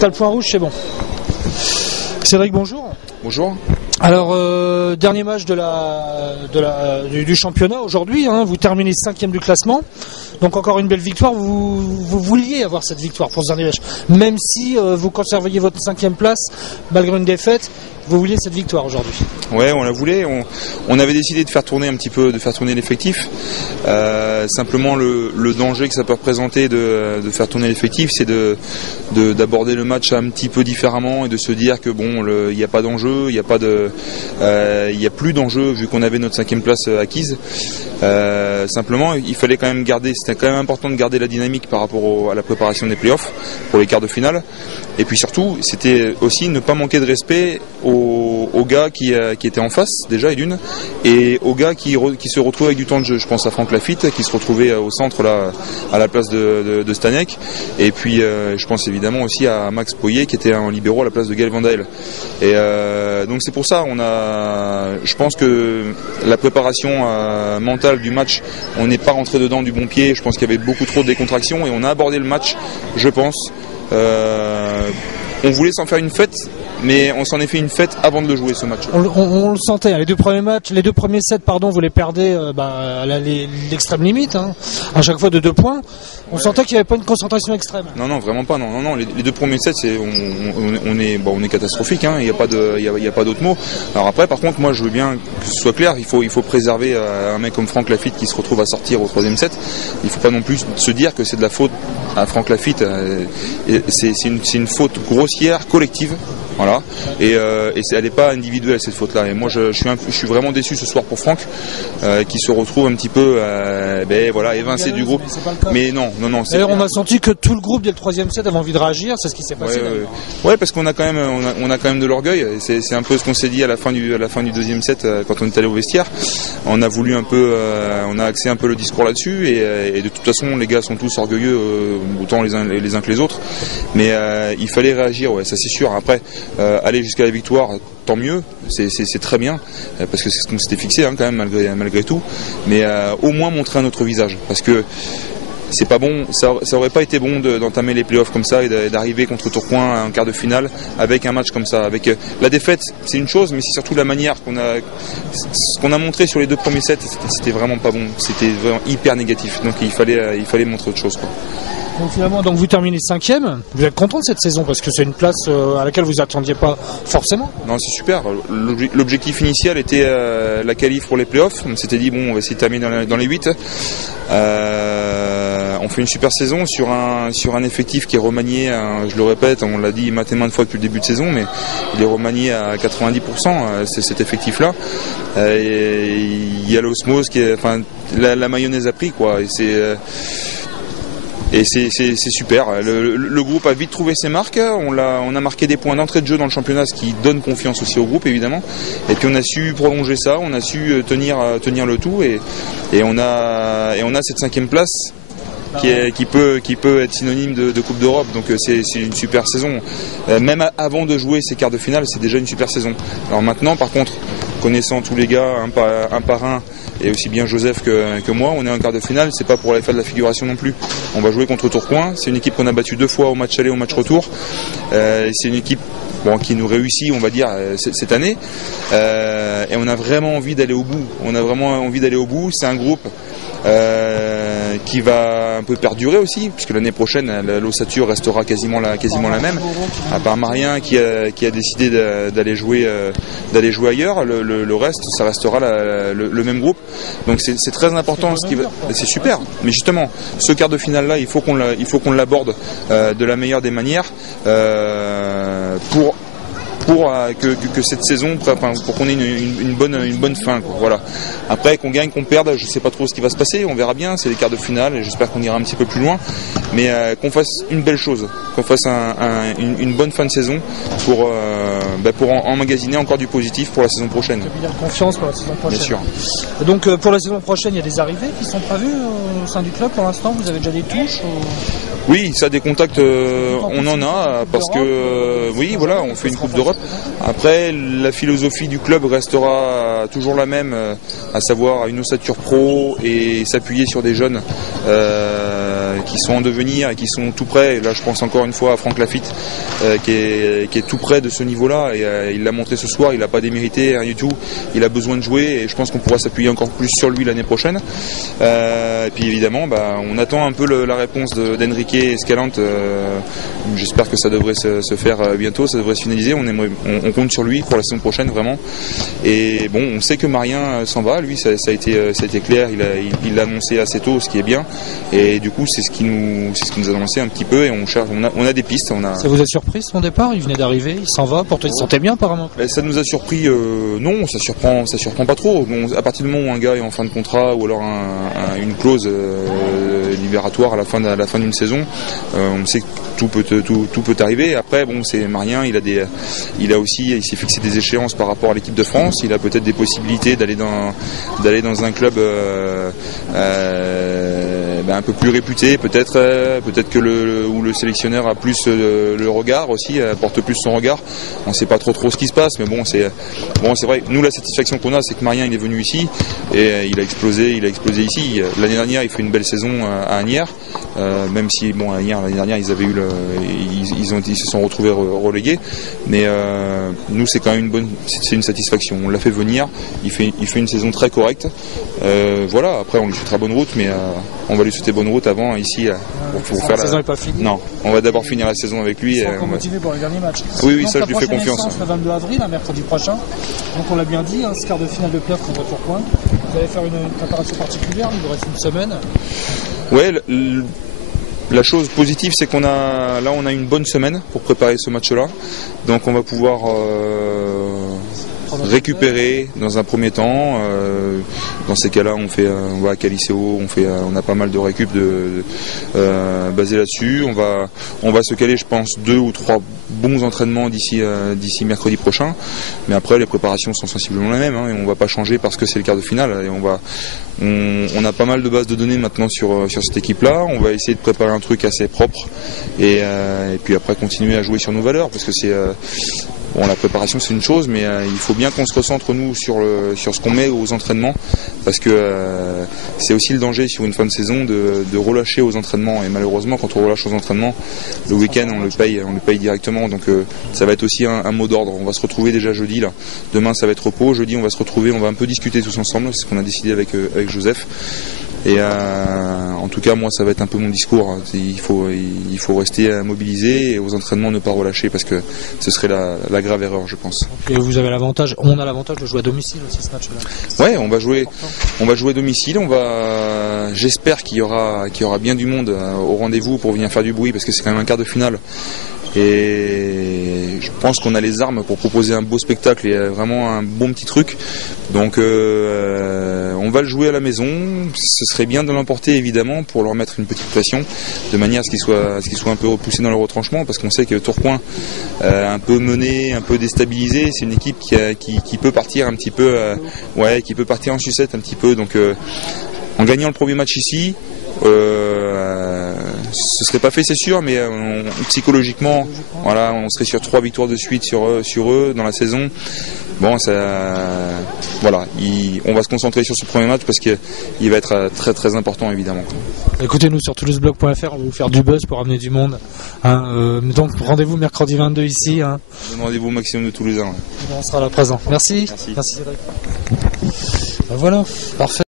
T'as le point rouge, c'est bon. Cédric, bonjour. Bonjour. Alors, dernier match du championnat aujourd'hui, hein, vous terminez 5e du classement, donc encore une belle victoire, vous vouliez avoir cette victoire pour ce dernier match, même si vous conserviez votre 5e place malgré une défaite, vous vouliez cette victoire aujourd'hui. Ouais, on la voulait, on avait décidé de faire tourner un petit peu, de faire tourner l'effectif, simplement le danger que ça peut représenter de faire tourner l'effectif, c'est d'aborder le match un petit peu différemment et de se dire que bon, il n'y a pas d'enjeu, il n'y a plus d'enjeu vu qu'on avait notre 5e place acquise. Simplement, il fallait quand même garder, c'était quand même important de garder la dynamique par rapport à la préparation des playoffs pour les quarts de finale. Et puis surtout, c'était aussi ne pas manquer de respect aux gars qui étaient en face, déjà, et aux gars qui se retrouvaient avec du temps de jeu. Je pense à Franck Lafitte, qui se retrouvait au centre, là, à la place de Stanek. Et puis, je pense évidemment aussi à Max Poyet, qui était en libéraux à la place de Gaël Vandael. Et donc c'est pour ça, je pense que la préparation mentale du match, on n'est pas rentré dedans du bon pied. Je pense qu'il y avait beaucoup trop de décontraction et on a abordé le match, je pense. On voulait s'en faire une fête, mais on s'en est fait une fête avant de le jouer, ce match. On le sentait, les deux premiers sets, vous les perdez à l'extrême limite, hein, à chaque fois de 2 points. On sentait qu'il n'y avait pas une concentration extrême. Non, vraiment pas. Non. Les 2 premiers sets, on est catastrophique. Hein. Il n'y a pas d'autre mot. Alors après, par contre, moi, je veux bien que ce soit clair. Il faut préserver un mec comme Franck Lafitte qui se retrouve à sortir au 3e set. Il ne faut pas non plus se dire que c'est de la faute à Franck Lafitte. C'est une faute grossière, collective. Voilà. Et elle n'est pas individuelle, cette faute-là. Et moi, je suis vraiment déçu ce soir pour Franck, qui se retrouve un petit peu évincé du groupe. Mais non. D'ailleurs, on a senti que tout le groupe dès le 3e set avait envie de réagir. C'est ce qui s'est passé. Ouais, parce qu'on a quand même de l'orgueil. C'est un peu ce qu'on s'est dit à la fin du 2e set quand on est allé au vestiaire. On a voulu on a axé un peu le discours là-dessus. Et de toute façon, les gars sont tous orgueilleux, autant les uns que les autres. Mais il fallait réagir, ouais, ça c'est sûr. Après, aller jusqu'à la victoire, tant mieux, c'est très bien, parce que c'est ce qu'on s'était fixé, hein, quand même, malgré tout. Mais au moins montrer un autre visage, parce que c'est pas bon, ça aurait pas été bon d'entamer les playoffs comme ça et d'arriver contre Tourcoing en quart de finale avec un match comme ça. Avec la défaite, c'est une chose, mais c'est surtout la manière ce qu'on a montré sur les 2 premiers sets, c'était vraiment pas bon, c'était vraiment hyper négatif. Donc il fallait montrer autre chose, quoi. Donc finalement, vous terminez 5e, vous êtes content de cette saison parce que c'est une place à laquelle vous attendiez pas forcément. Non, c'est super. L'objectif initial était la qualif pour les playoffs. On s'était dit on va essayer de terminer dans les 8. On fait une super saison sur un effectif qui est remanié, je le répète, on l'a dit maintes et maintes fois depuis le début de saison, mais il est remanié à 90%, c'est cet effectif-là. Il y a l'osmose la mayonnaise a pris, quoi. Et c'est super. Le groupe a vite trouvé ses marques. On a marqué des points d'entrée de jeu dans le championnat, ce qui donne confiance aussi au groupe, évidemment. Et puis on a su prolonger ça, on a su tenir le tout, et on a cette 5e place qui peut être synonyme de Coupe d'Europe. Donc c'est une super saison. Même avant de jouer ces quarts de finale, c'est déjà une super saison. Alors maintenant, par contre, connaissant tous les gars un par un, et aussi bien Joseph que moi, on est en quart de finale, c'est pas pour aller faire de la figuration non plus. On va jouer contre Tourcoing, c'est une équipe qu'on a battue 2 fois au match aller, au match retour. C'est une équipe qui nous réussit, on va dire, cette année. Et on a vraiment envie d'aller au bout. C'est un groupe qui va un peu perdurer aussi, puisque l'année prochaine l'ossature restera quasiment la même, à part Marien qui a décidé d'aller jouer ailleurs. Le reste, ça restera le même groupe. Donc c'est très important, c'est super. Mais justement, ce quart de finale là, il faut qu'on l'aborde de la meilleure des manières pour que cette saison, pour qu'on ait une bonne fin, quoi. Voilà. Après, qu'on gagne, qu'on perde, je ne sais pas trop ce qui va se passer, on verra bien, c'est les quarts de finale et j'espère qu'on ira un petit peu plus loin, mais qu'on fasse une belle chose, qu'on fasse une bonne fin de saison pour emmagasiner encore du positif pour la saison prochaine. Il y a confiance pour la saison prochaine. Bien sûr. Donc pour la saison prochaine, il y a des arrivées qui sont prévues au sein du club pour l'instant, vous avez déjà des touches Oui, ça, des contacts, on en a, parce que oui, voilà, on fait une Coupe d'Europe. Après, la philosophie du club restera toujours la même, à savoir une ossature pro et s'appuyer sur des jeunes sont en devenir et qui sont tout près. Et là, je pense encore une fois à Franck Lafitte qui est tout près de ce niveau-là. Et il l'a montré ce soir. Il n'a pas démérité, rien du tout. Il a besoin de jouer et je pense qu'on pourra s'appuyer encore plus sur lui l'année prochaine. Et puis évidemment, on attend un peu la réponse d'Enrique Escalante. J'espère que ça devrait se faire bientôt, ça devrait se finaliser. On compte sur lui pour la saison prochaine vraiment. Et bon, on sait que Marien s'en va. Lui, ça a été clair. Il l'a annoncé assez tôt, ce qui est bien. Et du coup, c'est ce qui nous a annoncé un petit peu. Et on a des pistes. Ça vous a surpris son départ? Il venait d'arriver, il s'en va. Pour toi, il se sentait bien apparemment. Ça nous a surpris. Non, ça surprend pas trop. Bon, à partir du moment où un gars est en fin de contrat ou alors une clause libératoire à la fin d'une saison, on sait que tout peut arriver. Après, bon, c'est Marien, il s'est fixé des échéances par rapport à l'équipe de France. Il a peut-être des possibilités d'aller dans un club un peu plus réputé, peut-être que où le sélectionneur a plus le regard aussi, porte plus son regard. On ne sait pas trop ce qui se passe, mais bon, c'est vrai. Nous, la satisfaction qu'on a, c'est que Marien il est venu ici et il a explosé ici. L'année dernière, il fait une belle saison à Asnières, même si bon, l'année dernière, ils se sont retrouvés relégués. Mais nous, c'est quand même une satisfaction. On l'a fait venir. Il fait une saison très correcte. Voilà. Après, on lui souhaitera bonne route, mais on va lui souhaiter bonne route avant ici pour faire la saison n'est pas finie. Non, on va d'abord finir la saison avec lui. Il est encore motivé pour les derniers matchs. Oui, ça je lui fais confiance. Le 22 avril, mercredi prochain. Donc on l'a bien dit, ce quart de finale de play-off contre Tourcoing. Vous allez faire une préparation particulière, il vous reste une semaine. Ouais, la chose positive, c'est qu'on a une bonne semaine pour préparer ce match-là. Donc on va pouvoir récupérer dans un premier temps. Dans ces cas-là, on va à Caliceo, on a pas mal de récup basés là-dessus. On va se caler, je pense, 2 ou 3 bons entraînements d'ici mercredi prochain. Mais après, les préparations sont sensiblement les mêmes, et on va pas changer parce que c'est le quart de finale. Et on a pas mal de bases de données maintenant sur cette équipe-là. On va essayer de préparer un truc assez propre et puis après continuer à jouer sur nos valeurs parce que c'est bon, la préparation c'est une chose, mais il faut bien qu'on se recentre nous sur ce qu'on met aux entraînements parce que c'est aussi le danger sur une fin de saison de relâcher aux entraînements et malheureusement quand on relâche aux entraînements le week-end on le paye directement donc ça va être aussi un mot d'ordre. On va se retrouver déjà jeudi là. Demain ça va être repos, jeudi on va se retrouver, on va un peu discuter tous ensemble, c'est ce qu'on a décidé avec Joseph. Et en tout cas moi ça va être un peu mon discours, il faut rester mobilisé et aux entraînements ne pas relâcher parce que ce serait la grave erreur je pense. Et on a l'avantage de jouer à domicile aussi ce match-là. Ouais, on va jouer à domicile, j'espère qu'il y aura bien du monde au rendez-vous pour venir faire du bruit parce que c'est quand même un quart de finale. Et je pense qu'on a les armes pour proposer un beau spectacle et vraiment un bon petit truc. Donc on va le jouer à la maison. Ce serait bien de l'emporter évidemment pour leur mettre une petite pression de manière à ce qu'ils soient un peu repoussés dans leur retranchement parce qu'on sait que Tourcoing un peu mené, un peu déstabilisé, c'est une équipe qui peut partir un petit peu qui peut partir en sucette un petit peu. Donc en gagnant le premier match ici, ce serait pas fait c'est sûr, mais psychologiquement voilà, on serait sur 3 victoires de suite sur eux dans la saison. Bon, voilà, on va se concentrer sur ce premier match parce qu'il va être très très important évidemment. Écoutez-nous sur toulouseblog.fr, on va vous faire du buzz pour ramener du monde. Donc rendez-vous mercredi 22 ici. Rendez-vous au maximum de Toulousains. On sera là présent. Merci. Voilà, parfait.